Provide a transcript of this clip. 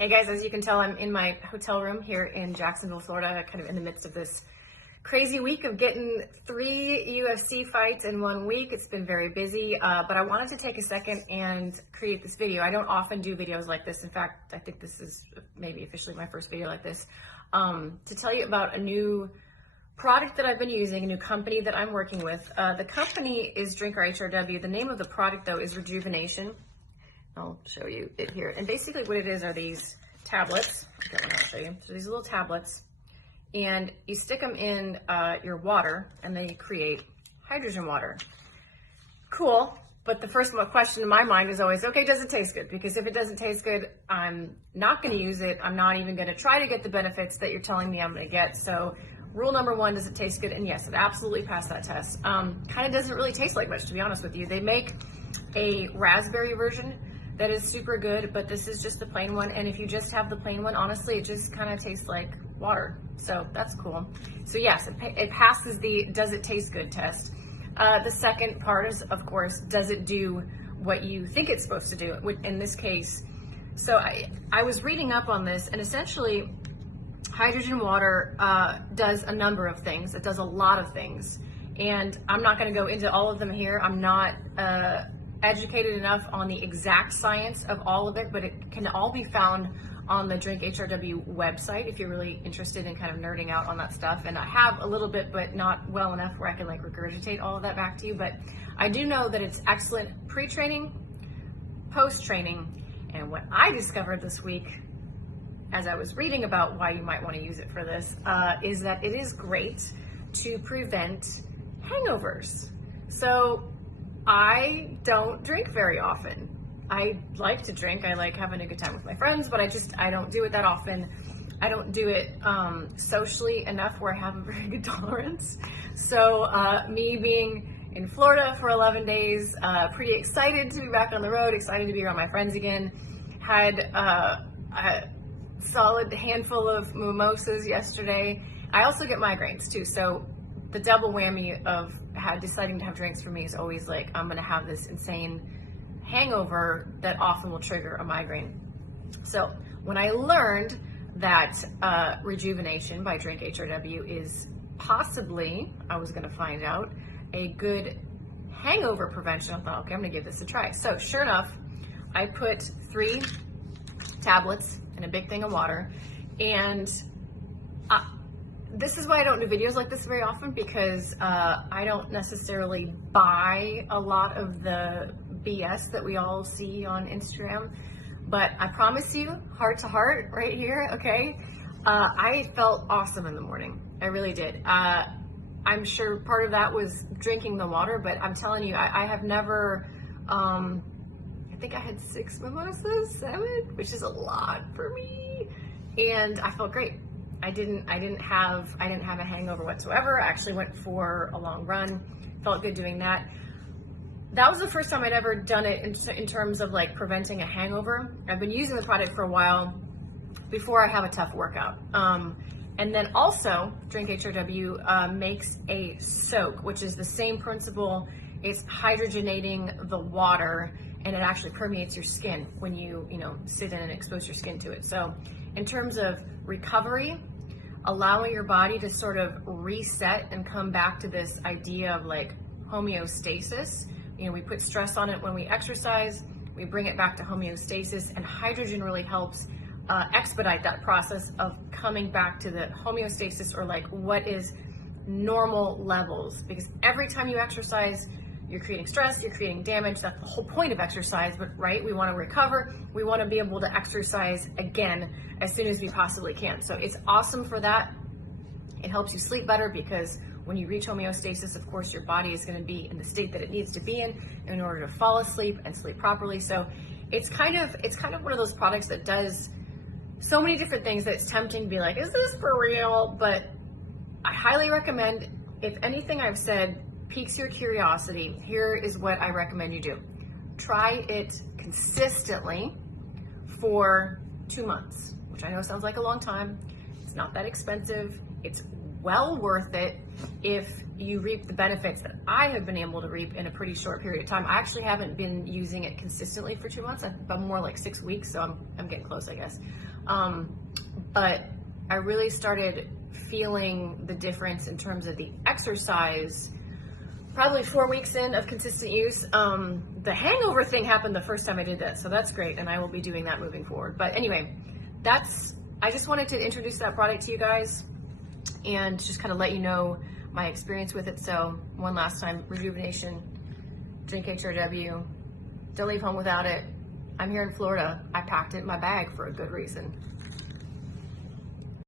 Hey guys, as you can tell, I'm in my hotel room here in Jacksonville, Florida, kind of in the midst of this crazy week of getting 3 UFC fights in 1 week. It's been very busy, but I wanted to take a second and create this video. I don't often do videos like this. In fact, I think this is maybe officially my first video like this, to tell you about a new product that I've been using, a new company that I'm working with. The company is Drinker HRW. The name of the product though is Rejuvenation. I'll show you it here. And basically what it is are these tablets. I'll show you. So these little tablets, and you stick them in your water, and then you create hydrogen water. Cool, but the first question in my mind is always, okay, does it taste good? Because if it doesn't taste good, I'm not gonna use it. I'm not even gonna try to get the benefits that you're telling me I'm gonna get. So rule number 1, does it taste good? And yes, it absolutely passed that test. Kind of doesn't really taste like much, to be honest with you. They make a raspberry version that is super good, but this is just the plain one. And if you just have the plain one, honestly, it just kind of tastes like water. So that's cool. So yes, it passes the does it taste good test. The second part is, of course, does it do what you think it's supposed to do? In this case, so I was reading up on this, and essentially hydrogen water does a number of things. It does a lot of things. And I'm not gonna go into all of them here. I'm not educated enough on the exact science of all of it, but it can all be found on the Drink HRW website if you're really interested in kind of nerding out on that stuff. And I have a little bit, but not well enough where I can like regurgitate all of that back to you. But I do know that it's excellent pre-training, post-training. And what I discovered this week, as I was reading about why you might want to use it for this, is that it is great to prevent hangovers. So I don't drink very often. I like to drink. I like having a good time with my friends, but I don't do it that often. I don't do it socially enough where I have a very good tolerance. So me being in Florida for 11 days, pretty excited to be back on the road, excited to be around my friends again. Had a solid handful of mimosas yesterday. I also get migraines too, so the double whammy of deciding to have drinks for me is always like, I'm gonna have this insane hangover that often will trigger a migraine. So when I learned that Rejuvenation by Drink HRW is possibly, I was gonna find out, a good hangover prevention, I thought, okay, I'm gonna give this a try. So sure enough, I put 3 tablets in a big thing of water, and this is why I don't do videos like this very often, because I don't necessarily buy a lot of the BS that we all see on Instagram. But I promise you, heart to heart right here, okay, I felt awesome in the morning. I really did. I'm sure part of that was drinking the water, but I'm telling you, I have never, I think I had 6 mimosas, 7, which is a lot for me. And I felt great. I didn't have a hangover whatsoever. I actually went for a long run, felt good doing that. That was the first time I'd ever done it in terms of like preventing a hangover. I've been using the product for a while before I have a tough workout. And then also Drink HRW makes a soak, which is the same principle. It's hydrogenating the water, and it actually permeates your skin when you sit in and expose your skin to it. So in terms of recovery, allowing your body to sort of reset and come back to this idea of like homeostasis. We put stress on it when we exercise, we bring it back to homeostasis, and hydrogen really helps expedite that process of coming back to the homeostasis, or like what is normal levels. Because every time you exercise, you're creating stress, you're creating damage. That's the whole point of exercise, but right, we want to recover. We want to be able to exercise again as soon as we possibly can. So it's awesome for that. It helps you sleep better, because when you reach homeostasis, of course, your body is going to be in the state that it needs to be in order to fall asleep and sleep properly. So it's kind of one of those products that does so many different things that it's tempting to be like, is this for real? But I highly recommend, if anything I've said piques your curiosity, here is what I recommend you do. Try it consistently for 2 months, which I know sounds like a long time. It's not that expensive. It's well worth it if you reap the benefits that I have been able to reap in a pretty short period of time. I actually haven't been using it consistently for 2 months. I'm more like 6 weeks, so I'm getting close, I guess. But I really started feeling the difference in terms of the exercise probably 4 weeks in of consistent use. The hangover thing happened the first time I did that, so that's great, and I will be doing that moving forward. But anyway, I just wanted to introduce that product to you guys and just kind of let you know my experience with it. So one last time, Rejuvenation, drink HRW, don't leave home without it. I'm here in Florida. I packed it in my bag for a good reason.